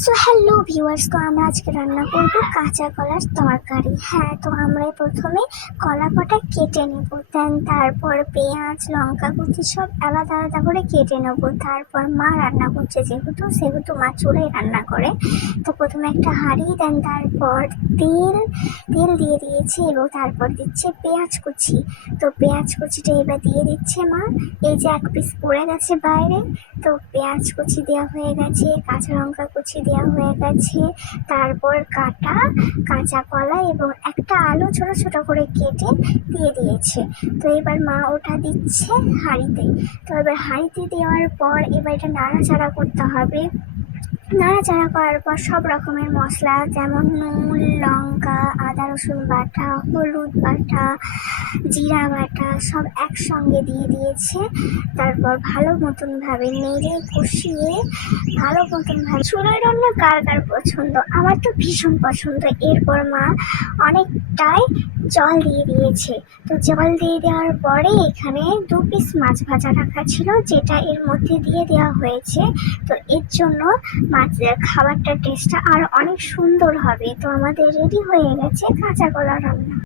So hello viewers তো আমরা আজকে রান্না করব কাঁচা কলার তরকারি। হ্যাঁ তো আমরা প্রথমে কলা কটা কেটে নেব দেন তারপর পেঁয়াজ, লঙ্কা কুচি সব আলাদা আলাদা করে কেটে নেব। তারপর মা রান্না করছে যেহেতু, সেহেতু মা চুলায় রান্না করে। তো প্রথমে একটা হাঁড়ি দেন তারপর তেল তেল দিয়ে দিয়েছি এবং তারপর দিচ্ছে পেঁয়াজ কুচি। তো পেঁয়াজ কুচিটা এবার দিয়ে দিচ্ছে মা। এই যে এক পিস পড়ে গেছে বাইরে, তো পেঁয়াজ কুচি দেওয়া হয়ে গেছে, কাঁচা লঙ্কা কুচি দেওয়া হয়ে গেছে। তারপর কাটা, কাঁচা কলা এবং একটা আলু ছোট ছোট করে কেটে দিয়ে দিয়েছে। তো এবার মা ওটা দিচ্ছে হাঁড়িতে। তো এবার হাঁড়িতে দেওয়ার পর এবার এটা নাড়াচাড়া করতে হবে। নাড়াচাড়া করার পর সব রকমের মশলা যেমন নুন, লঙ্কা, আদা রসুন বাটা, হলুদ বাটা, জিরা বাটা সব একসঙ্গে দিয়ে দিয়েছে। তারপর ভালো মতনভাবে নেড়ে কষিয়ে ভালো মতনভাবে চুলার রান্না কার কার পছন্দ? আমার তো ভীষণ পছন্দ। এরপর মা অনেকটাই জল দিয়ে দিয়েছে। তো জল দিয়ে দেওয়ার পরে এখানে দু পিস মাছ ভাজা রাখা ছিল, যেটা এর মধ্যে দিয়ে দেওয়া হয়েছে। তো এর জন্য মাছ খাবারটার টেস্টটা আর অনেক সুন্দর হবে। তো আমাদের রেডি হয়ে গেছে কাঁচা কলা রান্না।